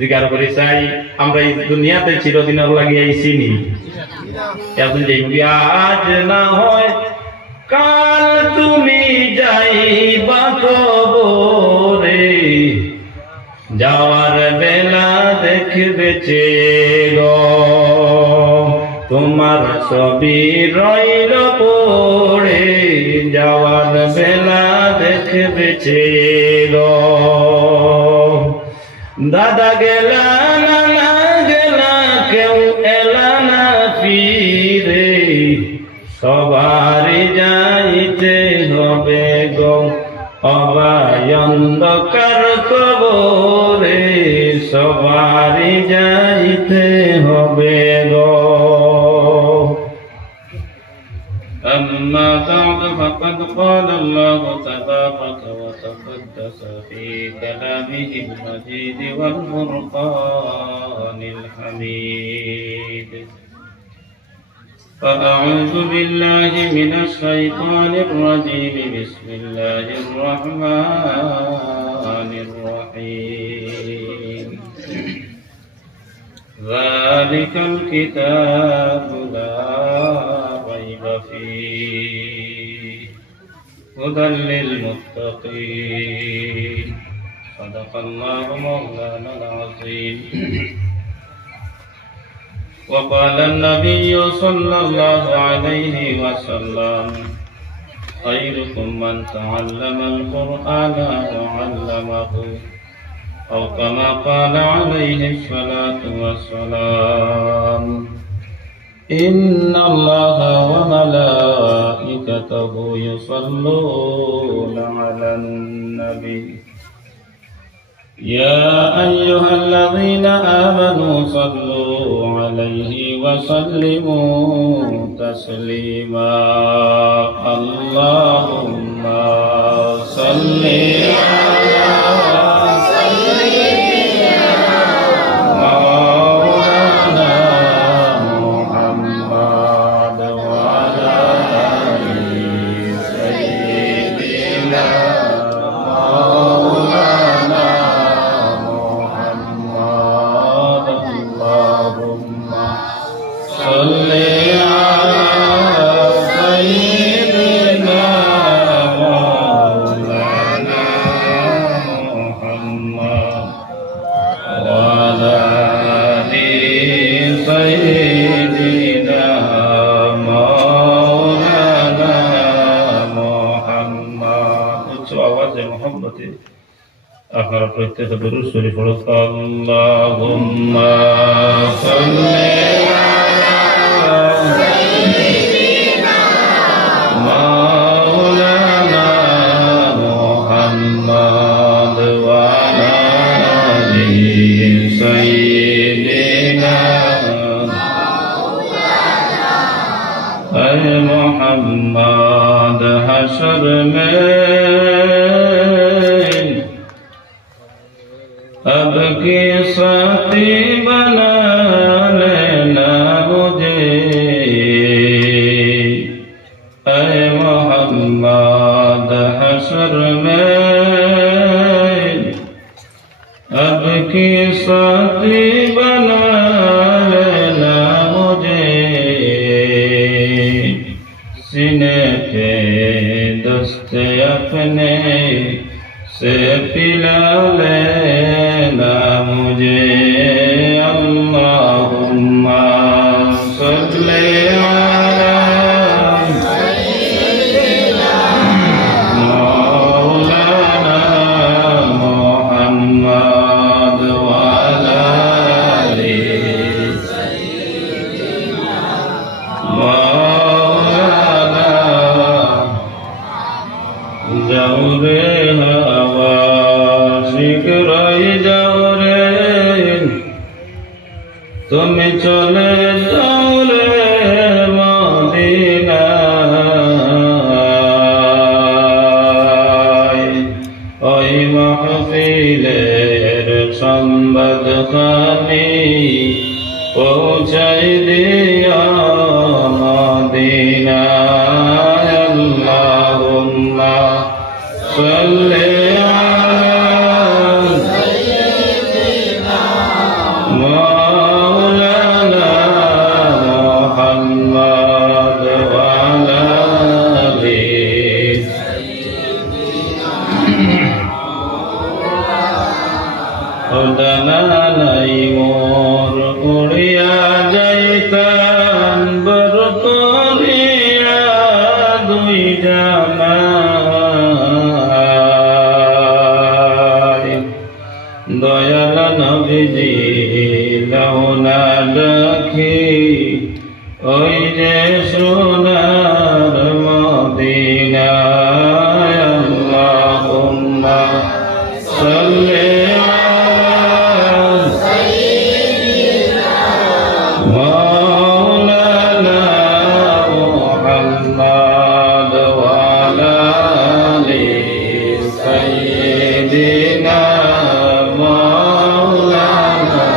জিজ্ঞাসা করি চাই আমরা এই দুনিয়াতে চিরদিনের লাগিয়ে চিনি এখন যে আজ না হয় কাল তুমি যাইবা কবরে যাওয়ার বেলা দেখবে চেয়ে তোমার ছবি রইল পড়ে যাওয়ার বেলা দেখবে চেয়ে দাদা গেলা নানা গেলা কেউ এলা না ফিরে সবারই যাইতে হবে গো অবায় অন্ধকার কবরে সবারই যাইতে হবে গো أما بعد فقد قال الله تبارك وتقدس في كلامه المجيد والفرقان الحميد فأعوذ بالله من الشيطان الرجيم بسم الله الرحمن الرحيم ذلك الكتاب لا ريب فيه هدى للمتقين صدق الله مولانا العظيم وقال النبي صلى الله عليه وسلم خيركم من تعلم القرآن وعلمه أو كما قال عليه الصلاة والسلام إن الله وملائكته يصلون على النبي يا أيها الذين آمنوا صلوا عليه وسلموا تسليما اللهم صل على আপনারা প্রত্যেকে দুরূদ শরীফ পড়ুন আল্লাহুম্মা সাল্লি আলা সাইয়্যিদিনা মাওলানা মুহাম্মদ ওয়া আলা আলি সাইয়্যিদিনা মাওলানা মুহাম্মদ হাশর মে अब के साथी बना लेना मुझे ऐ मोहम्मद हशर में अब के साथी बना लेना मुझे सीने पे दस्ते अपने से पिला लेना मुझे अल्लाहुम्मा सल्ली अला सय्यिदिना मौलाना मुहम्मद व अला आलि सय्यिदिना मौलाना जौरे তুমি চলে যাও রে মদিনায় ওই মাহফিলের সংবাদ খানি পৌঁছাই দিয়া মদিনায় আল্লাহুম্মা সাল্লি আলা সাইয়্যিদিনা ডানা নাই মোর উড়িয়া যাইতাম বর করিয়া দুই জামাই দয়াল নবীজি লওনা ডাকি ওই যে সোনার মদিনায় আল্লাহুম্মা সাল্লি মাওলানা মুহাম্মদ ওয়া আলা আলি সাইয়্যিদিনা মাওলানা।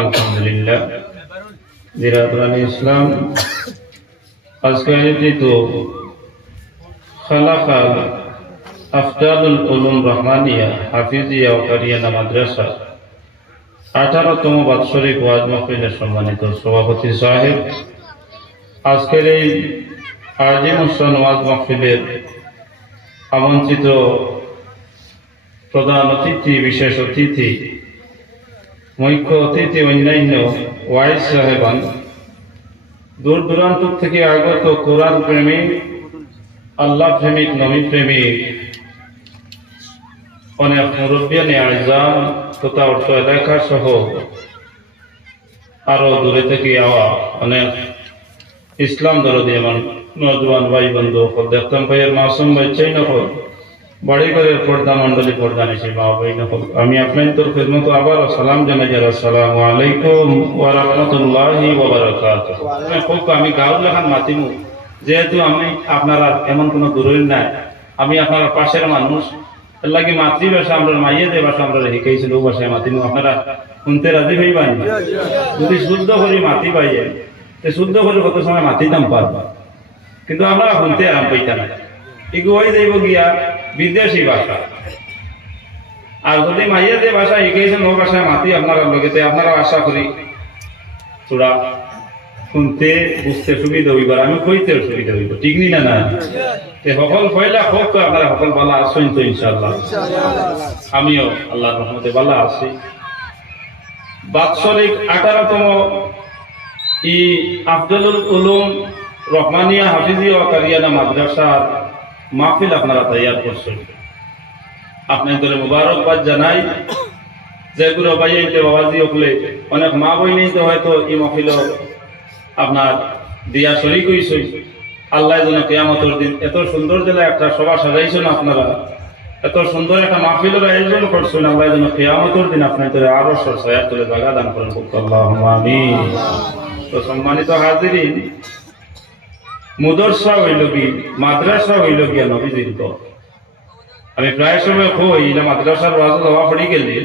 আলহামদুলিল্লাহ বিরাদরান ইসলাম, আজকে আয়োজিত খালাকাল আফজালুল উলুম রহমানিয়া হাফিজিয়া ও কারিয়ানা মাদ্রাসা 18তম বাৎসরিক ওয়াজ মাহফিলের সম্মানিত সভাপতি সাহেব, আজকের এই আজিমুসান ওয়াজ মাহফিলের আমন্ত্রিত প্রধান অতিথি, বিশেষ অতিথি, মুখ্য অতিথি, অন্যান্য ওয়াইজ সাহেবান, দূর দূরান্ত থেকে আগত কোরআন প্রেমিক, আল্লাহ প্রেমিক, নবী প্রেমিক অনেক মুরব্বিয়ানে আইজাম তথা অর্থ এলাকা সহ আরো দূরে থেকে আওয়া অনেক ইসলাম দরদি এমন নজওয়ান ভাই বন্ধু দেখতাম ভাইয়ের মাসুম ভাই চাই নকল বাড়ি ঘরের পর্দা মন্ডলী পর্দা নিছি মা ভাই নকল, আমি আপনার খেদমত আবার সালাম জানাই। আসসালামু আলাইকুম ওয়া রাহমাতুল্লাহি ওয়া বারাকাতুহু। আমি গাঁও লেখান মাতিমু, যেহেতু আমি আপনারা এমন কোনো দূরের নাই, আমি আপনার পাশের মানুষ, এর লাগে মাতৃভাষা আমরা মাইয়ে যে ভাষা আমরা শিখাইছিল ও ভাষায় মাতিমু, আপনারা শুনতে রাজি হইবানি? যদি শুদ্ধ করে মাতি পাইয়ে তো শুদ্ধ করে কত সময় মাতিতাম পারবা, কিন্তু আমরা শুনতে আরাম পাইতাম না, এগু হয়ে যাইব গিয়া বিদেশি ভাষা। আর যদি মাইয়া যে ভাষা শিখাইছেন ও ভাষায় মাতি আপনারা লগেতে আপনারা আশা করি তোরা শুনতে বুঝতে সুবিধা হইবার, আমি কইতে সুবিধা হইব, ঠিক নি না? না সকল পয়লা হোক তো আপনারা সকল বালা আসেন তো ইনশাআল্লাহ, আমিও আল্লাহর রহমতে বালা আছি। বাৎসরিক 18তম ই আফজালুল উলুম রহমানিয়া হাফিজিয়া ওয়া কারিয়ানা মাদ্রাসার মাহফিল আপনারা তৈয়ার করছেন, আপনাদের মুবারকবাদ জানাই। যেগুলো বাইতে বাবাজি হলে অনেক মা বই নেই তো হয়তো এই মাহফিল আপনার দিয়া শরীক হইছে। আল্লাহ যেন কিয়ামতের দিন এত সুন্দর জেলায় একটা সভা সাজাইছেন, আপনারা এত সুন্দর একটা মাহফিলের আয়োজন করছেন, আল্লাহ যেন কিয়ামতের দিন আপনাদের আরো সহায়তা তুলে জায়গা দান করেন, আল্লাহুম্মা আমিন। তো সম্মানিত হাজিরিন, মুদরসা হইল কি, মাদ্রাসা হইল গিয়া নবীজির ঘর। আমি প্রায় সময় কই না মাদ্রাসার ওয়াজ হওয়া পড়ে গেলে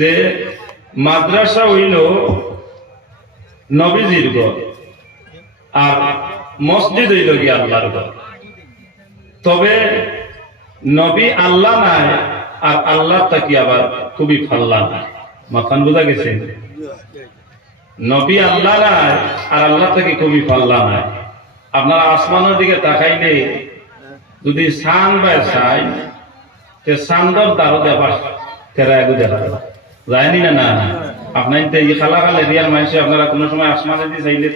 যে মাদ্রাসা হইল নবীজির ঘর আর মসজিদ হইল গিয়া আল্লাহর ঘর। তবে নবী আল্লাহ নাই আর আল্লাহ তাকি আবার খুবই ফাল্লা নাই, মাথান বোঝা গেছে? নবী আল্লাহ নাই আর আল্লাহ তাকি খুবই ফাল্লা নাই। আপনারা আসমানের দিকে তাকাইলে যদি সান বাই চাই সান্দর দারো দেবার তেরা এগু দেখা যায়নি না? না আপনার খালা খাল এরিয়ার মানুষে আপনারা কোনো সময় আসমানে দিয়ে চাইলে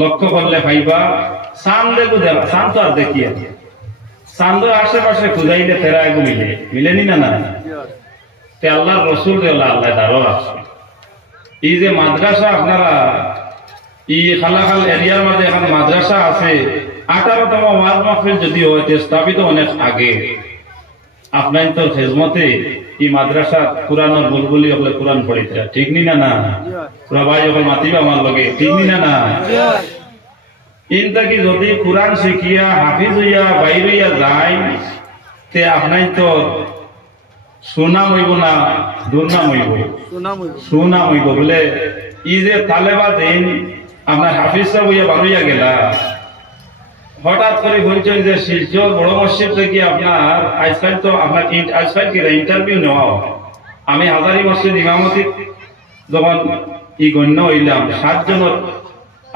লক্ষ্য করলে ভাইবা সান দেখু দেখা, সান তো আর দেখি আছে, চান্দর আশেপাশে খুঁজাইলে তেরা এগু মিলেনি না? না তে আল্লাহর রসুল আল্লাহ দারো আছে। এই যে মাদ্রাসা আপনারা এই খালাখাল এরিয়ার মধ্যে এখন মাদ্রাসা আছে, 18তম ওয়াজ মাহফিল যদি হইতে স্থাপিত অনেক আগে আপনার তো খেজমতে এই মাদ্রাসা কোরআনের বুলবুলি হলে কোরআন পড়িতে, ঠিক নি না? না ভাই যখন মাতিবা আমার লগে, ঠিক নি না? না ইনতাকি যদি কোরআন শিখিয়া হাফিজ হইয়া বাইর হইয়া যায় তে আপনার তো সুনাম হইব না দুর্নাম হইব? সুনাম হইব। বলে ই যে তালেবা দিন আপনার হাফিজ সাহেব হইয়া বারুইয়া গেলা, হঠাৎ করে বলছেন যে শিলচর বড় মসজিদ থেকে আপনার আজকাল তো আপনার আজকাল কি ইন্টারভিউ নেওয়া হয়। আমি হাজারি মসজিদ ইমামতি যখন ই গণ্য হইলাম 60 জনের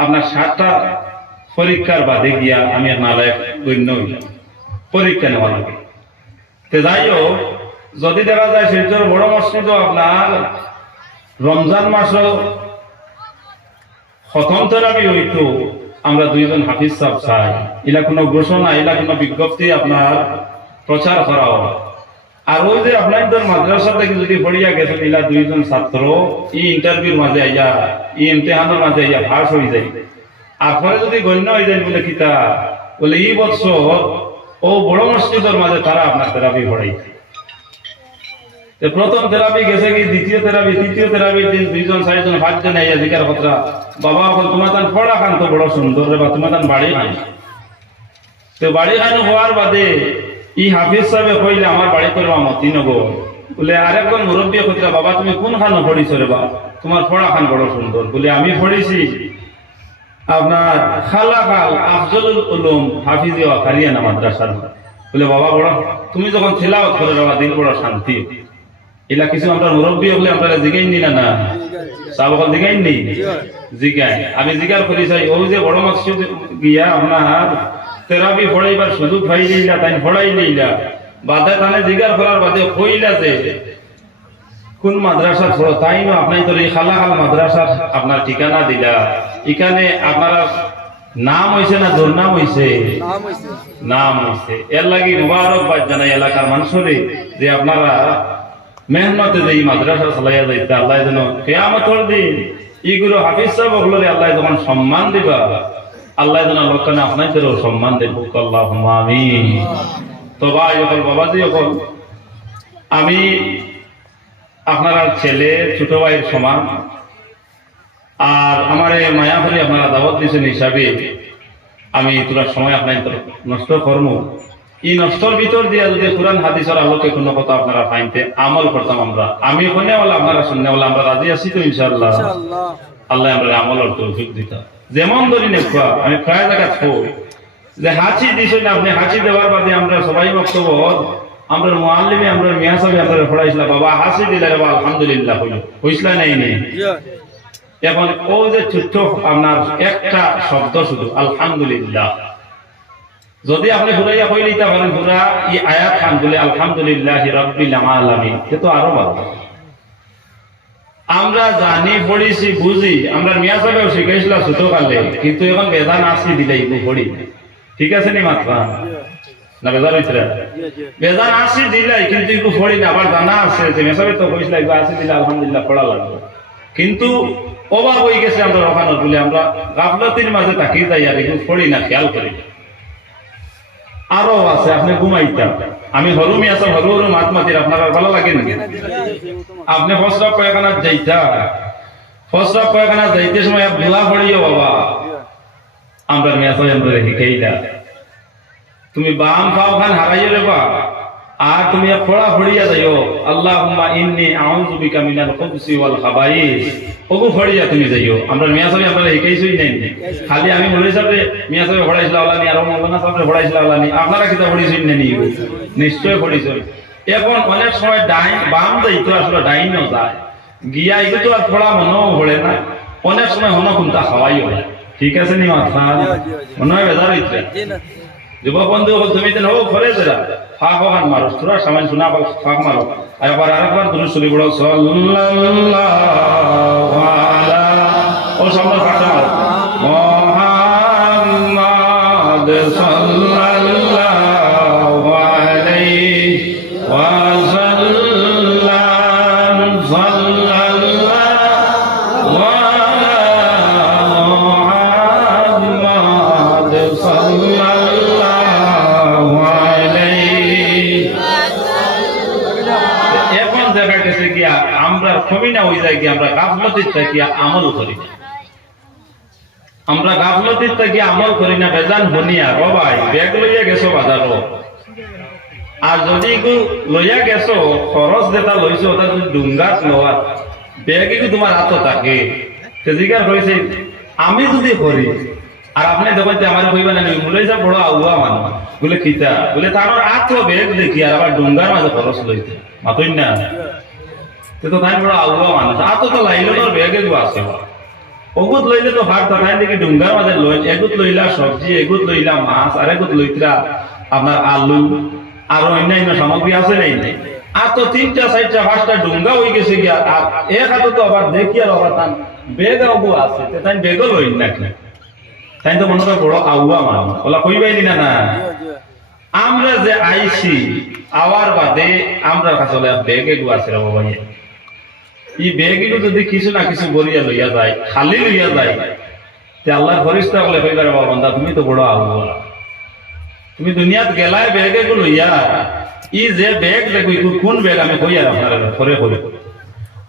আপনার 60টা পরীক্ষার বাদে গিয়া আমি নালায়ক গণ্য হইলাম, পরীক্ষা নেওয়া লাগে। যাই হোক যদি দেখা যায় শিলচর বড় মসজিদও আপনার রমজান মাসও খতম তেরাবি হইতো, আমরা দুইজন হাফিজ সাহেব চাই, এলা কোনো ঘোষণা, এলা কোনো বিজ্ঞপ্তি আপনার প্রচার করা হয়। আর ওই যে আপনাদের মাদ্রাসা থেকে যদি পড়িয়া গেছেন এলা দুইজন ছাত্র ই ইন্টারভিউর মাঝে আইয়া ই ইমতেহানের মাঝে আইয়া ফাঁস হয়ে যায়, আর পরে যদি গণ্য হয়ে যায় বলে কিতা বলে এই বছর ও বড় মসজিদের মাঝে তারা আপনার তেরাবি পড়াইছে। প্রথম থেরাপি গেছে কি, দ্বিতীয় থেরাপি, তৃতীয় থেরাপির দিন 2 জন 4 জন 5 জন আইয়া জিজ্ঞাসা কথা, বাবা বল তোমার তান পড়া খান তো বড় সুন্দর রে, বা তোমার তান বাড়ি খান। তো বাড়ি খান হওয়ার বাদে ই হাফিজ সাহেব কইলে আমার বাড়ি করবা মতি নগো, বলে আরেকজন মুরব্বী কইলা বাবা তুমি কোন খান পড়িছ রে, বা তোমার পড়া খান বড় সুন্দর। বলে আমি পড়েছি আপনার খালাকাল আফজলুল উলুম হাফিজিয়া কারিয়ানা মাদ্রাসার। বলে বাবা বড় তুমি যখন তেলাওয়াত করে বাবা দিল বড় শান্তি। এলা কিছু আমরা মুরব্বী হলে আমরা জিগাই নি না সাহাবাগণ জিগাই নি, জিগাই। আমি জিগার করি চাই ওই যে বড় মসজিদ গিয়া আপনার তেরাবি পড়াইবার সুযোগ পাই নিলা, তাই পড়াই নিলা বাদে তানে জিগার করার বাদে কইলা যে কোন মাদ্রাসা পড়ো, তাই না আপনার তো এই খালাকাল মাদ্রাসার আপনার ঠিকানা দিলা, এখানে আপনারা নাম হইছে না দুর্নাম হইছে? নাম হইছে। এর লাগি মুবারকবাদ জানাই এলাকার মানুষরে যে আপনারা মেহনতে যে এই মাদ্রাসা চালাইয়া যাইতে, আল্লাহ যেন কিয়ামতের দিন ইগুলো হাফিজ সাহেব হলে আল্লাহ যখন সম্মান দিবা, আল্লাহ যেন লোকখানে আপনাদেরও সম্মান দেব। আল্লাহুম্মা আমিন। তো ভাই যখন বাবাজি যখন আমি আপনারা ছেলে ছোট ভাইয়ের সমান, আর আমার এই মায়াফলি আপনারা দাওয়াত দিয়েছেন হিসাবে আমি তোরা সময় আপনার নষ্ট করব। এই নষ্টর ভিতর দিয়া যদি কোরআন হাদিসের আলোকে কোনো কথা আপনারা পাইতে আমল করতাম, আমরা আমি শুনেওয়ালা আপনারা শুনেওয়ালা আমরা রাজি আছি তো ইনশাআল্লাহ। আল্লাহ আমরা আমলের তৌফিক দিতা। যেমন ধরি নেখা আমি প্রায় জায়গা কই যে হাঁচি দিছেন আপনি, হাঁচি দেওয়ার বাদে আমরা সবাই বক্তব্য আমরা মুআল্লিমে আমরা মিয়া সাহেব আমরা পড়াইছিলাম বাবা হাসি দিলে বাবা আলহামদুলিল্লাহ হইছলা নাই নেই। এখন ও যে ছোট্ট আপনার একটা শব্দ শুধু আলহামদুলিল্লাহ যদি আপনি ঘুরাইয়া কই লইতে পারেন পুরা এই আয়াত খান বলে আলহামদুলিল্লাহি রাব্বিল আলামিন, সে তো আরো ভালো। আমরা জানি পড়িছি বুঝি, আমরা মিয়া সাহেব শিখাইছিল ছোটকালে, কিন্তু এখন বেদান আসি দিলাই পড়ি, ঠিক আছে নি মাত্রা না বেজার হইছে বেজান আসি দিলাই কিন্তু একটু পড়ি না। আবার জানা আছে যে মিয়া সাহেব তো কইছিল একটু আসি দিলে আলহামদুলিল্লাহ পড়া লাগবে, কিন্তু অবাক হয়ে গেছে আমরা ওখানে বলে আমরা গাফলতির মাঝে তাকিয়ে যাই আর একটু পড়ি না, খেয়াল করি। আরো আছে আপনি ঘুমাইতাম, আমি হরু মিয়া সাহেব হরু হরু মাতমাতির আপনার ভালো লাগে না? আপনি ফসরাব কয়েকখানা যাইতা, ফসরাব কয়েকখানা যাইতে সময় দোয়া পড়িও বাবা আমরা মিয়া সাহেব আমরা শিখাইলা তুমি বাম পাও খান হারাইও রে বা, আর তুমি পড়া পড়িয়া যাইও আল্লাহুম্মা ইন্নী আউযু বিকা মিনাল খুবসি ওয়াল খাবাইস, ওগো পড়িয়া তুমি যাইও। আমরা মিয়া সাহেব আপনারা শিখাইছই নাই, খালি আমি মৌলভী সাহেব মিয়া সাহেব পড়াইছিল আল্লাহ আর মাওলানা সাহেব পড়াইছিল আল্লাহ, আপনারা কিতা পড়িছই নাই? নিশ্চয় পড়িছই। এখন অনেক সময় ডাইন বাম যাইতো আসলে ডাইনও যায় গিয়া এগুলো তো আর পড়া মনেও পড়ে না, অনেক সময় হন কোনটা খাওয়াই হয়, ঠিক আছে নি মাথা মনে হয় বেজার হইছে। যুবক বন্ধু তুমি তো হোক ঘরে যারা ফাঁক ওখান মারো তোরা সামান্য শোনা ফাঁক মারো, একবার আরেকবার দুরূদ শরীফ পড়ো সাল্লাল্লাহু আলা ও সামনে ফাঁক মারো মুহাম্মাদ সাল্লাল্লাহু আলাইহি ওয়াসাল্লাম সাল্লাল্লাহু আলা মুহাম্মাদ সাল্লাল্লাহু আলাইহি। এখন দেখা গেছে কি আমরা কমিনা হয়ে যায় কি আমরা গাফলতির থেকে আমল করি না, আমরা গাফলতির থেকে আমল করি না। বেজান বনিয়া ও ভাই ব্যাগ লইয়া গেছো বাজারও, আর যদি লইয়া গেছো খরচ যেটা লইছো ওটা যদি ডুঙ্গাত লওয়ার ব্যাগে তোমার হাত থাকে জিজ্ঞাসা করেছে আমি যদি করি আর আপনি দেখেন যে আমার কইবেন না মূলে যা বড় আউয়া মানুষ বলে খিতা বলে তার হাত ব্যাগ দেখি আর আবার ডুঙ্গার মাঝে খরচ লইতে মাতই না, তো তাই বড় আউয়া মানুষ আত তো লাইলো তোর ব্যাগে আছে ওগুত লইলে তো ভাত তাই দেখি ডুঙ্গার মাঝে লই এগুত লইলা সবজি এগুত লইলা মাছ আর এগুত লইতরা আপনার আলু আর অন্যান্য সামগ্রী আছে নাই, আর তো 3টা 4টা 5টা ডুঙ্গা হয়ে গেছে গিয়া আর এক হাতে তো আবার দেখি আর অবতান বেগ আবু আছে তাই বেগও লইন নাকি তাই তো মনে হয় বড় আউয়া মানুষ ওলা কইবাইলি না না আমরা যে আইছি আওয়ার বাদে আমরা কাছে বেগে গু আছে রে বাবা এই বেগে যদি কিছু না কিছু বলিয়া লইয়া যায় খালি লইয়া যায় তে আল্লাহর ফেরেশতা বলে কইবার বাবা বান্দা তুমি তো বড় আউয়া তুমি দুনিয়াত গেলায় বেগে গু লইয়া ই যে বেগ দেখো কোন বেগ আমি কইয়া আপনারা পরে পরে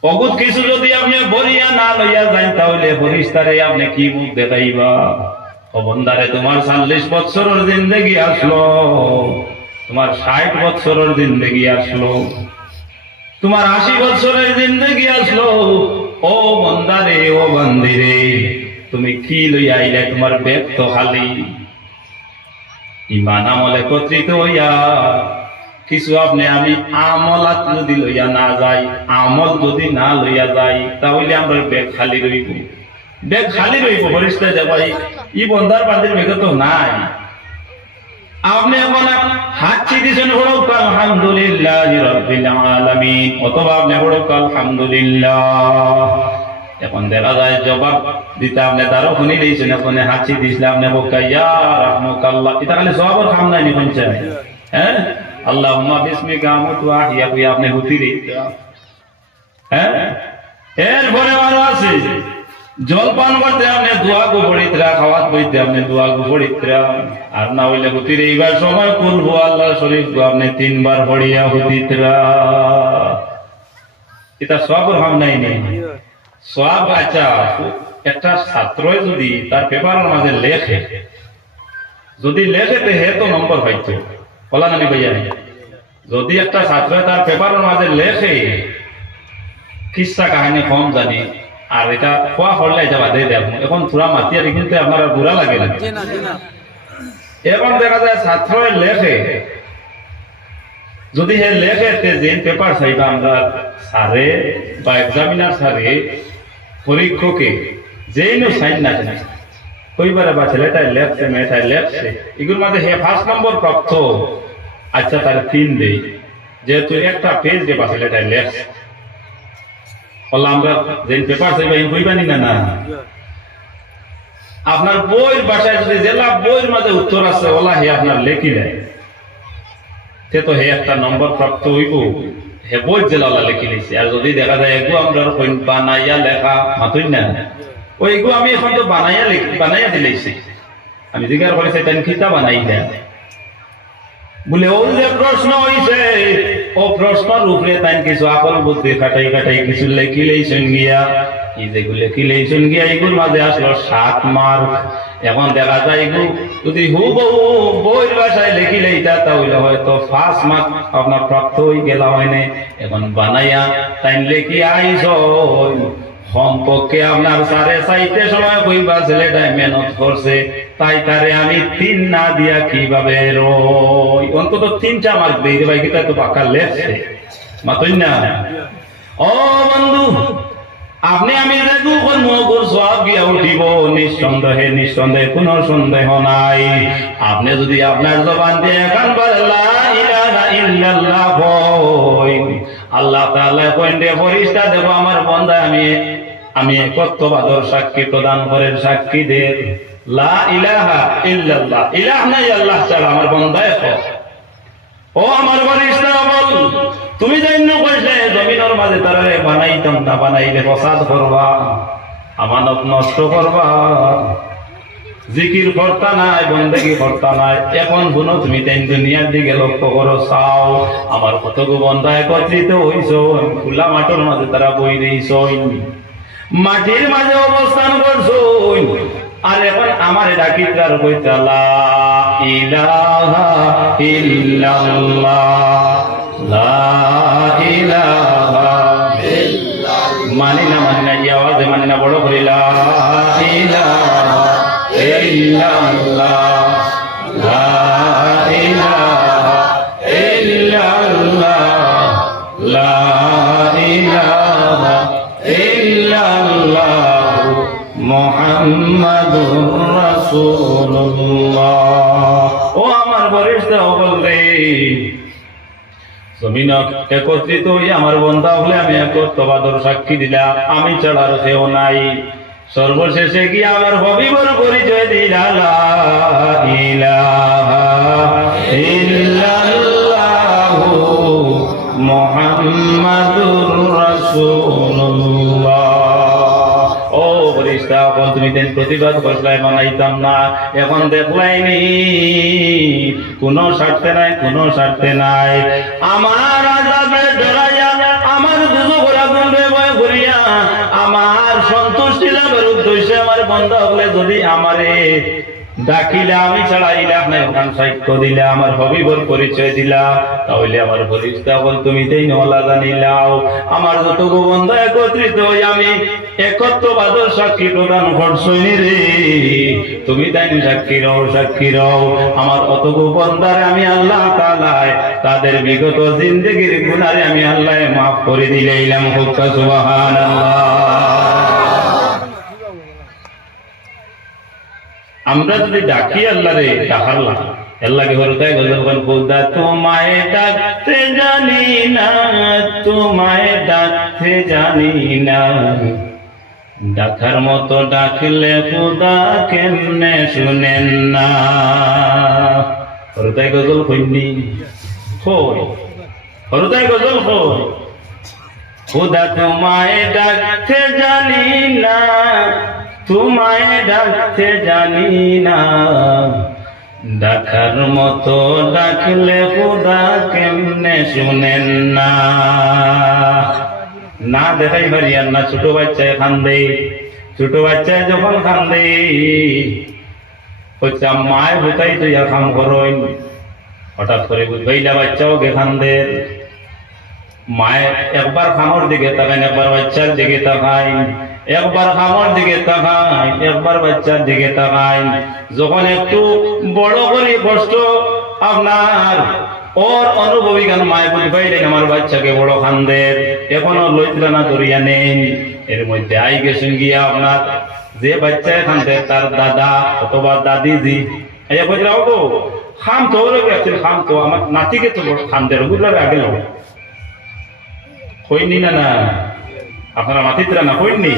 অগুত কিছু যদি আপনি বলিয়া না লইয়া যান তাহলে ফেরেশতারে আপনি কি মুখ দেখাইবা ও বন্দারে তোমার 40 বছরের জিন্দেগি আসলো তোমার 60 বছরের জিন্দেগি আসলো তোমার 80 বছরের জিন্দেগি আসলো ও বন্দারে ও বান্দিরে তুমি কি লইয়া আইলে তোমার বেগ তো খালি ঈমান আমল একত্রিত হইয়া কিছু আপনি আমি আমলাত যদি লইয়া না যাই আমল যদি না লইয়া যাই তাহলে আমরা বেগ খালি রইব বেগ খালি রইব ফেরেশতা যাবাই ই বন্দার বান্দির বেগ তো নাই আপনি এখন হাত চিদিছেন বড় আলহামদুলিল্লাহি রাব্বিল আলামিন অথবা আপনি বড় আলহামদুলিল্লাহ এখন দেখা যায় জবাব দিতে আপনি তারও শুনি দিয়েছেন এখন হাত চিদিছেন আপনি বকাইয়া রাহমাকাল্লাহ এটা খালি সওয়াবের কাম নাই নি কোনছে হ্যাঁ আল্লাহুম্মা বিসমিকা আমুতু ওয়া আহইয়া কই আপনি হুতি রে হ্যাঁ এর পরে আরো আছে জলপান করতে আপনি দোয়া গো পড়িতরা খাওয়াত বইতে আপনি দোয়া গো পড়িতরা আর না হইলে হুতি রে এইবার সময় কুল হু আল্লাহ শরীফ গো আপনি 3 বার পড়িয়া হুতিতরা এটা সওয়াবের কাম নাই নি সওয়াব আচ্ছা একটা ছাত্র যদি তার পেপারের মাঝে লেখে যদি লেখেতে হে তো নম্বর পাইতো বলা নানি ভাইয়া যদি একটা ছাত্র তার পেপারের মাঝে লেখে কিসা কাহিনী কম জানি আর এটা খোয়া হলে যাবা দিয়ে দেব এখন পুরা মাতিয়ারি কিন্তু আপনার বুড়া লাগে না এখন দেখা যায় ছাত্র লেখে যদি হে লেখে যে পেপার চাইবা আমরা সারে বা এক্সামিনার সারে পরীক্ষকে যেই নো সাইন না জানে কইবারে বা ছেলেটাই লেখছে মেয়েটাই লেখছে এগুলোর মাঝে হে 1 নম্বর প্রাপ্ত আচ্ছা তাহলে 3 দেই যেহেতু একটা পেজ যে বা ছেলেটাই লেখছে বললা আমরা যে পেপার চাইবা এই কইবানি না না আপনার বইয়ের ভাষায় যদি জেলা বইয়ের মাঝে উত্তর আছে ওলা হে আপনার লেখি দেয় সে তো হে একটা নম্বর প্রাপ্ত হইব হে বই জেলা লেখি নিছে আর যদি দেখা যায় এগু আমরা বানাইয়া লেখা মাতুই না ওইগু আমি এখন তো বানাইয়া দিলেছি আমি জিজ্ঞাসা করেছি তাই খিতা বানাই দেন বলে ও যে প্রশ্ন হইছে ও প্রশ্নের উপরে তাই কিছু আকল বুদ্ধি কাটাই কাটাই কিছু লেখি লেইছেন গিয়া এই যেগুলো লেখি লেইছেন গিয়া এগুলোর মাঝে আসলো 7 মার্ক এখন দেখা যায় এগুলো যদি হুবহু বইয়ের ভাষায় লেখি লেইতা তাহলে হয়তো 5 মার্ক আপনার প্রাপ্ত হয়ে গেলা হয়নি এখন বানাইয়া তাই লেখি আইস সম্পর্কে আপনার সাড়ে 4টা সময় কইবা ছেলেটাই মেহনত করছে তাই তারে আমি 3 না দিয়া কিভাবে রই অন্তত 3টা মার্ক দিই রে ভাই কিতা তো পাকা লেখছে মাতই না ও বন্ধু আপনি আমি দেখু কোন মগুর সওয়াব গিয়া উঠিব নিঃসন্দেহে কোনো সন্দেহ নাই আপনি যদি আপনার জবান দিয়ে একবার লা ইলাহা ইল্লাল্লাহ কই আল্লাহ তাআলা কইন দে ফেরেশতা দেব আমার বান্দা আমি একত্ববাদর সাক্ষী প্রদান করেন সাক্ষী দে লা ইলাহা ইল্লাল্লাহ ইলাহ নাই আল্লাহ ছাড়া আমার বান্দা এক ও আমার ফেরেশতা বল তুমি জানো কইছে জমিনের মাঝে তারে বানাইতাম না বানাইলে ফসাদ করবা আমানত নষ্ট করবা জিকির করতা নাই বন্দেগী করতা নাই এখন শুনো তুমি তাই দুনিয়ার দিকে লক্ষ্য করো চাও আমার কতগু বন্ধা একত্রিত হইছ খোলা মাঠের মাঝে তারা বই দিয়েছ মাটির মাঝে অবস্থান করছো আর এখন আমার ডাকিতার কইতা লা ইলাহা ইল্লাল্লাহ লা ইলাহা ইল্লাল্লাহ মানি না এই আওয়াজে মানি না বড় করে লা ইলাহা ইল্লাল্লাহ লা ইলাহা ইল্লাল্লাহ লা ইলাহা ইল্লাল্লাহ মুহাম্মাদুর রাসূলুল্লাহ ও আমার ফেরেশতা বলবে জমিন একত্রিত হই আমার বন্ধা হলে আমি একত্রবাদর সাক্ষী দিলাম, আমি ছাড়ার কেউ নাই। সর্বশেষে গিয়ে আমার হবিবর পরিচয় দিলা লা ইলাহা ইল্লাল্লাহু মুহাম্মাদুর রাসূলুল্লাহ। ও ফেরেশতা, এখন তুমি দেন প্রতিবাদ করলাই মানাইতাম না, এখন দেখলাইনি কোনো স্বার্থে নাই, কোনো স্বার্থে নাই। আমার আযাবে ডরাইয়া, আমার দুজখের আগুনে ভয় করিয়া, আমার সন্তুষ্টি লাভের উদ্দেশ্যে আমার বন্ধ হলে যদি আমারে ডাকিলে আমি ছাড়াইলে আপনার ওখান সাক্ষ্য দিলে আমার হবিবর পরিচয় দিলা, তাহলে আমার ফেরেশতা বল তুমি তাই নলা জানিলাও আমার যতটুকু বন্ধু একত্রিত হই আমি একত্রবাদর সাক্ষী প্রদান করছইনি রে, তুমি তাই সাক্ষী রও, সাক্ষী রও আমার অতটুকু বন্দারে আমি আল্লাহ তাআলায় তাদের বিগত জিন্দেগির গুনারে আমি আল্লাহ মাফ করে দিলাম। সুবহানাল্লাহ। আমরা যদি ডাকি আল্লাহ রে ডাকারলাম, আল্লাহকে হরতায় গজল করেন, খোদা তোমায় ডাকতে জানি না, তোমায় ডাকতে জানি না, ডাকার মতো ডাকলে খোদা কেমনে শুনেন না। হরতায় গজল কইনি কই, হরতায় গজল কই, খোদা তোমায় ডাকতে জানি না, তোমায় ডাকতে জানি না, ডাকার মতো ডাকলে খোদা কেমনে শুনেন না। না দেখাই পারিয়ান না, ছোট বাচ্চায় কান্দে, ছোট বাচ্চায় যখন কান্দে হচ্ছে মায় বুতাই তুই কাম করইন, হঠাৎ করে বুঝবাইলা বাচ্চাও গে কান্দে, মায় একবার খামর দিকে তাকাইন, একবার বাচ্চার দিকে তাকাইন, একবার খামর দিকে তাকাই, একবার বাচ্চার দিকে তাকাই। যখন একটু বড় করে কষ্ট আপনার ওর অনুভবী গান মায় বলি পাইলেন আমার বাচ্চাকে বড় খান্দের, এখনো লইতরা না ধরিয়া নেই। এর মধ্যে আই গেছেন গিয়া আপনার যে বাচ্চায় খান্দের তার দাদা অথবা দাদিজি আইয়া কইরা গো খাম তো ওরে গেছেন, খাম তো আমার নাতিকে তো খান্দের ওগুলোর আগে লোক কইনি না, না আপনারা মাতিত্রা না কইনি,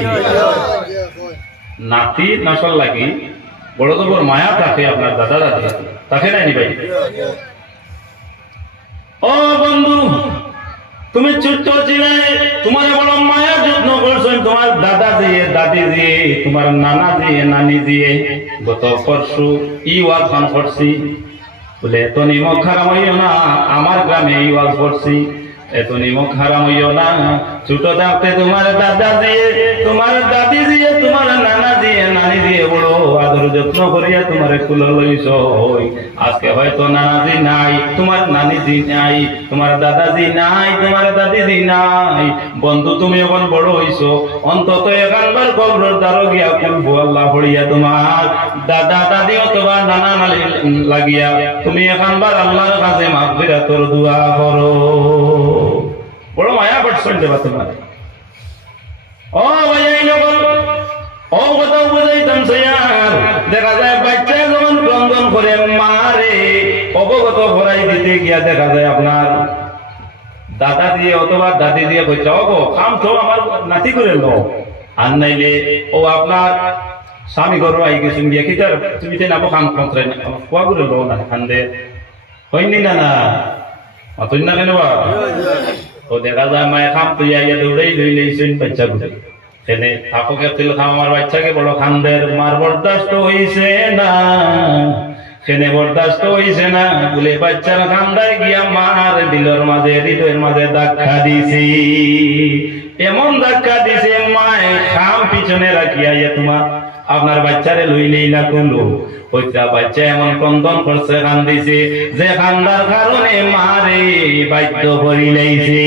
নাতি নাসল লাগি বড় তো বড় মায়া থাকে আপনার দাদা দাদি তাকে নাই ভাই। ও বন্ধু, তুমি ছোট্ট ছিলে, তোমার বড় মায়া যত্ন করছেন তোমার দাদা দিয়ে, দাদি দিয়ে, তোমার নানা দিয়ে, নানি দিয়ে। গত পরশু ই ওয়াজ গান করছি, বলে এত নিমক খারাপ হইও না, আমার গ্রামে ই ওয়াজ করছি, এত নিমক হারাম হইও না। ছোট থাকতে তোমার দাদা দিয়ে, তোমার দাদি দিয়ে, তোমার নানা দিয়ে, নানি দিয়ে বড় আদর যত্ন করিয়া তোমার কুলো লইছ। আজকে হয়তো নানাজি নাই, তোমার নানিজি নাই, তোমার দাদাজি নাই, তোমার দাদিজি নাই। বন্ধু তুমি এখন বড় হইছ, অন্তত এখানবার কবরের দ্বারও গিয়া খুলবো আল্লাহ পড়িয়া তোমার দাদা দাদি অথবা নানা নানি লাগিয়া তুমি এখানবার আল্লাহর কাছে মাগফিরাতের দোয়া করো। বড় মায়া করছেন দেবা তোমার। ও ভাই নগর, ও কথা বুঝাইতাম স্যার, দেখা যায় বাচ্চা যখন ক্রন্দন করে মারে অবগত করাই দিতে গিয়া দেখা যায় আপনার দাদা দিয়ে অথবা দাদি দিয়ে বলছে গো খাম তো আমার নাতি করে লো, আর নাইলে ও আপনার স্বামী ঘর আই গেছেন গিয়া কি তুমি তো নাবো খাম কন্ত্রাই কুয়া করে লো না খান্দে হয়নি না, না অতই না কেন বা ও দেখা যায় মায়ের খাম তুই আইয়া দৌড়াই লই লইছেন বাচ্চা গুলো সেনে থাকুকে তুই খাম আমার বাচ্চাকে বড় খান্দের মার বরদাস্ত হইছে না, সেনে বরদাস্ত হইছে না বলে বাচ্চার খান্দায় গিয়া মার দিলর মাঝে হৃদয়ের মাঝে ধাক্কা দিছি, এমন ধাক্কা দিছে মায় খাম পিছনে রাখিয়া ইয়া তোমার আপনার বাচ্চারে লইলেই না কোনো ওইটা বাচ্চা এমন ক্রন্দন করছে কান্দিছে যে কান্দার কারণে মারে বাধ্য করিলাইছে।